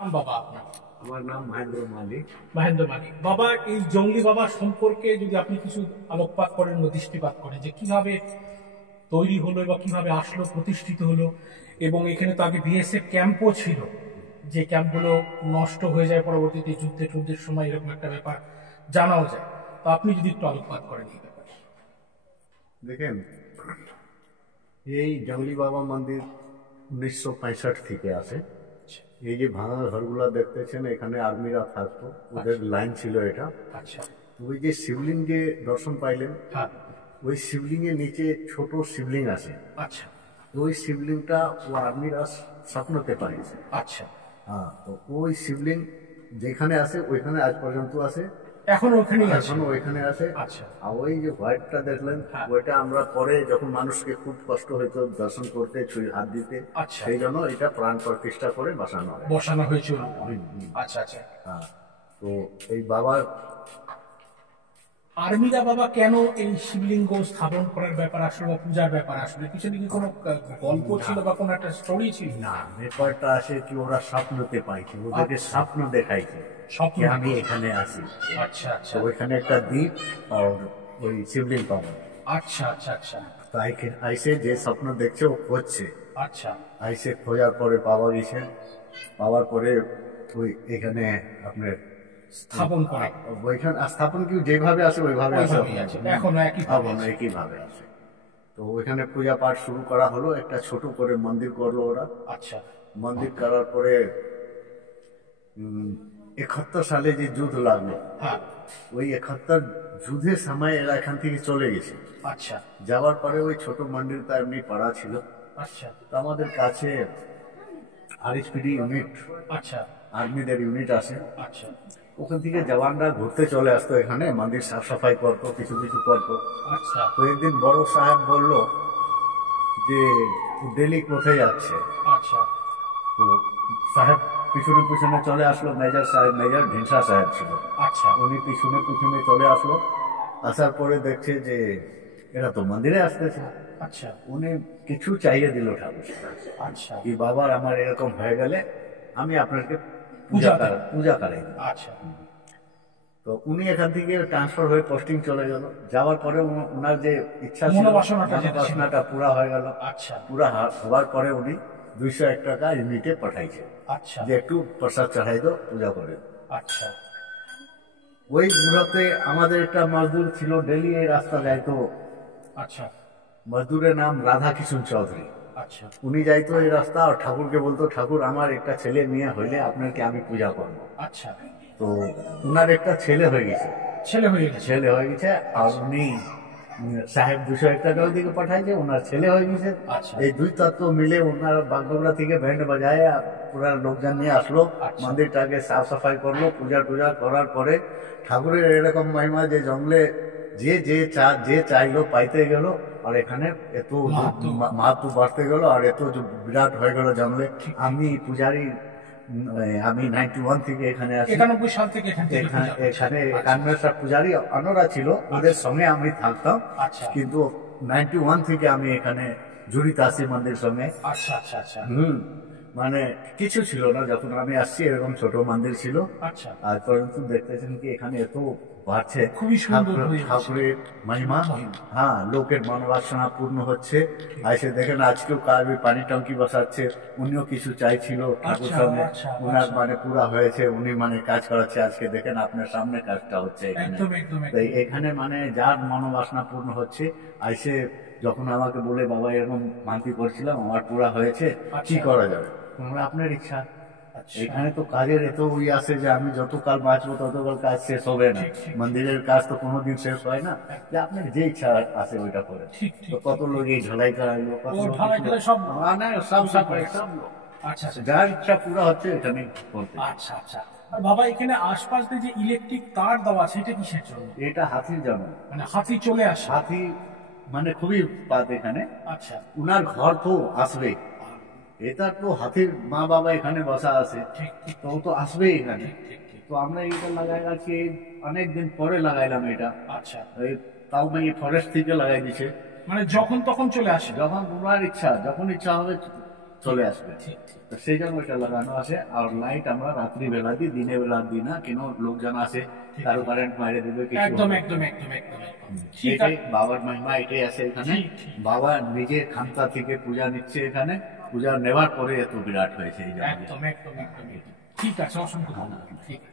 নাম বাবা আপনার? আমার নাম মহেন্দ্র মালিক। মহেন্দ্র মালিক। বাবা, এই জঙ্গলি বাবা সম্পর্কে যদি আপনি কিছু আলোকপাত করেন বা দৃষ্টিপাত করেন, যে কিভাবে তৈরি হলো বা কিভাবে আসলো, প্রতিষ্ঠিত হলো, এবং এখানে তো আগে বিএসএফ ক্যাম্পও ছিল, যে ক্যাম্পগুলো নষ্ট হয়ে যায় পরবর্তীতে যুদ্ধের সময়, এরকম একটা ব্যাপার জানাও যায়। তো আপনি যদি একটু আলোকপাত করেন এই ব্যাপারে। দেখেন, এই জঙ্গলি বাবা মন্দির 1965 থেকে আছে। এই যে ভাঙা ঘরগুলো দেখতেছেন, এখানে আর্মিরা থাকতো, ওদের লাইন ছিল এটা। আচ্ছা। ওই যে শিবলিঙ্গ যে দর্শন পাইলেন, হ্যাঁ। ওই শিবলিঙ্গের নিচে ছোট শিবলিঙ্গ আছে। আচ্ছা ওই শিবলিঙ্গটা ও আর্মিরা স্বপ্নতে পাইছে। আচ্ছা। হ্যাঁ, তো ওই শিবলিঙ্গ যেখানে আছে ওইখানে আজ পর্যন্ত আছে, এখন ওখানেই আছে? এখনো ওইখানে আছে। আচ্ছা। আর ওই যে হোয়াইটটা দেখলেন, হ্যাঁ। ওইটা আমরা পরে যখন মানুষকে খুব কষ্ট হইতো দর্শন করতে, ছুঁয়ে হাত দিতে, আচ্ছা। সেই জন্য এটা প্রাণ প্রতিষ্ঠা করে বসানো হয়েছিল। আচ্ছা আচ্ছা। হ্যাঁ, তো এই বাবার আর্মিরা বাবা কেন এই শিবলিঙ্গ স্থাপন করার ব্যাপার আসলো বা পূজার ব্যাপার আসলো, পিছনে কি কোনো গল্প ছিল বা কোনো একটা স্টোরি ছিল? না, ব্যাপারটা আসে কি, ওরা স্বপ্নতে পাইছে, ওদেরকে স্বপ্ন দেখাইছে স্বপ্ন? যে আমি এখানে আছি। আচ্ছা আচ্ছা। তো ওইখানে একটা দ্বীপ আর ওই শিবলিঙ্গ পাবো। আচ্ছা আচ্ছা আচ্ছা। তো আইসে যে স্বপ্ন দেখছে ও খুঁজছে, আচ্ছা। আইসে খোঁজার পরে পাওয়া গেছে। পাওয়ার পরে ওই এখানে আপনার স্থাপন করে। ওইখানে স্থাপন কি যেভাবে আছে ওইভাবে আছে, এখনো একই একইভাবে আছে। তো ওইখানে পূজা পাঠ শুরু করা হলো, একটা ছোট করে মন্দির করলো ওরা। আচ্ছা। মন্দির করার পরে 71 সালে যে যুদ্ধ লাগলো, হ্যাঁ, ওই 71 যুদ্ধের সময় এরা এখান থেকে চলে গেছে। আচ্ছা। যাওয়ার পরে ওই ছোট মন্দিরটা এমনি পাড়া ছিল। আচ্ছা। তো আমাদের কাছে আরএসপিডি ইউনিট, আচ্ছা। আর্মিদের ইউনিট আছে। আচ্ছা। ওখান থেকে জওয়ানরা ঘুরতে চলে আসতো এখানে, মন্দির সাফ সাফাই করতো, কিছু কিছু করতো। আচ্ছা। তো একদিন বড় সাহেব বলল যে ডেলি কোথায় যাচ্ছে। আচ্ছা। তো সাহেব পিছনে পিছনে চলে আসলো, মেজর সাহেব, মেজর ঢিনসা সাহেব ছিল। আচ্ছা। উনি পিছনে পিছনে চলে আসলো। আসার পরে দেখছে যে এরা তো মন্দিরে আসতেছে। আচ্ছা। উনি কিছু চাইয়ে দিল ঠাকুর। আচ্ছা। কি বাবার আমার এরকম হয়ে গেলে আমি আপনাকে পূজা করাই। আচ্ছা। তো উনি এখান থেকে ট্রান্সফার হয়ে পোস্টিং চলে গেল। যাওয়ার পরে ওনার যে ইচ্ছা ছিল, মনোবাসনাটা পুরা হয়ে গেল। আচ্ছা। পুরা হওয়ার পরে উনি 201 টাকা ইউনিটে পাঠাইছে। আচ্ছা। যে একটু প্রসাদ চড়াই দো, পূজা করে। আচ্ছা। ওই মুহূর্তে আমাদের একটা মজদুর ছিল, ডেলি এই রাস্তা যাইতো। আচ্ছা। মজদুরের নাম রাধা কিশোর চৌধুরী। আচ্ছা। উনি যাইতো এই রাস্তা আর ঠাকুরকে বলতো, ঠাকুর আমার একটা ছেলে মেয়ে হইলে আপনাকে আমি পূজা করবো। আচ্ছা। তো উনার একটা ছেলে হয়ে গেছে। ছেলে হয়ে গেছে। আর উনি সাহেব 201 টাকা ওইদিকে পাঠাইছে, ওনার ছেলে হয়ে গেছে। আচ্ছা। এই দুই তত্ত্ব মিলে ওনার বাগডোগরা থেকে ব্যান্ড বাজায় পুরা লোকজন নিয়ে আসলো। আচ্ছা। মন্দিরটাকে সাফ সাফাই করলো, পূজা টুজা করার পরে ঠাকুরের এরকম মহিমা যে জঙ্গলে যে চাইলো পাইতে গেল। আর এখানে এত মাহাত্ম বাড়তে গেল, আর এত বিরাট হয়ে গেল জঙ্গলে। আমি পূজারি, আমি 91 থেকে এখানে আসি। 91 সাল থেকে এখানে 91টা পূজারি অন্যরা ছিল, ওদের সঙ্গে আমি থাকতাম। আচ্ছা। কিন্তু 91 থেকে আমি এখানে জড়িত আছি মন্দির সঙ্গে। আচ্ছা আচ্ছা আচ্ছা। মানে কিছু ছিল না যখন আমি আসছি, এরকম ছোট মন্দির ছিল। আচ্ছা। আর পর্যন্ত দেখতেছেন কি এখানে এত বাড়ছে খুবই সুন্দর ঠাকুরের মহিমা। হ্যাঁ, লোকের মনোবাসনা পূর্ণ হচ্ছে। এসে দেখেন আজকেও কারবি পানি টঙ্কি বসাচ্ছে, উনিও কিছু চাইছিল ঠাকুর সঙ্গে, উনার মানে পুরা হয়েছে, উনি মানে কাজ করাচ্ছে। আজকে দেখেন আপনার সামনে কাজটা হচ্ছে এখানে। এখানে মানে যার মনোবাসনা পূর্ণ হচ্ছে। আইসে যখন আমাকে বলে বাবা এরকম মানতি করছিলাম, আমার পুরা হয়েছে, কি করা যাবে, আপনার ইচ্ছা। এখানে তো কাজের এত আছে যে আমি যতকাল বাঁচবো ততকাল কাজ শেষ হবে না। মন্দিরের কাজ তো কোনোদিন শেষ হয় না। যে আপনার যে ইচ্ছা আছে ওইটা করে। তো কত লোক এই ঢালাই করাইলো, যার ইচ্ছা পুরো হচ্ছে এখানে করতে। আচ্ছা আচ্ছা। বাবা, এখানে আশপাশ দিয়ে যে ইলেকট্রিক তার দেওয়া আছে, এটা কিসের জন্য? এটা হাতির জন্য। মানে হাতি চলে আসে? হাতি মানে খুবই পাত এখানে। আচ্ছা। উনার ঘর তো আসবে, এটা তো হাতির মা বাবা এখানে বসা আছে, তো ও তো আসবেই এখানে। তো আমরা এটা লাগাই আছি অনেকদিন পরে লাগাইলাম এটা। আচ্ছা। তাও মানে ফরেস্ট থেকে লাগাই দিছে। মানে যখন তখন চলে আসে? যখন ওনার ইচ্ছা, যখন ইচ্ছা হবে চলে আসবে। ঠিক ঠিক তো সেই জন্য এটা লাগানো আছে। আর লাইট আমরা রাত্রিবেলা দিই, দিনের বেলা দিই না, কেন লোকজন আসে কারো কারেন্ট মাইরে দেবে কিছু একদম হবে। একদম একদম একদম একদম ঠিক এটাই আছে বাবার মহিমা, এটাই আছে এখানে। ঠিক, ঠিক। বাবা নিজে খান্তা থেকে পূজা নিচ্ছে এখানে, পূজা নেওয়ার পরে এত বিরাট হয়েছে এই জায়গায়। একদম একদম একদম একদম। ঠিক আছে, অসংখ্য ধন্যবাদ। ঠিক আছে।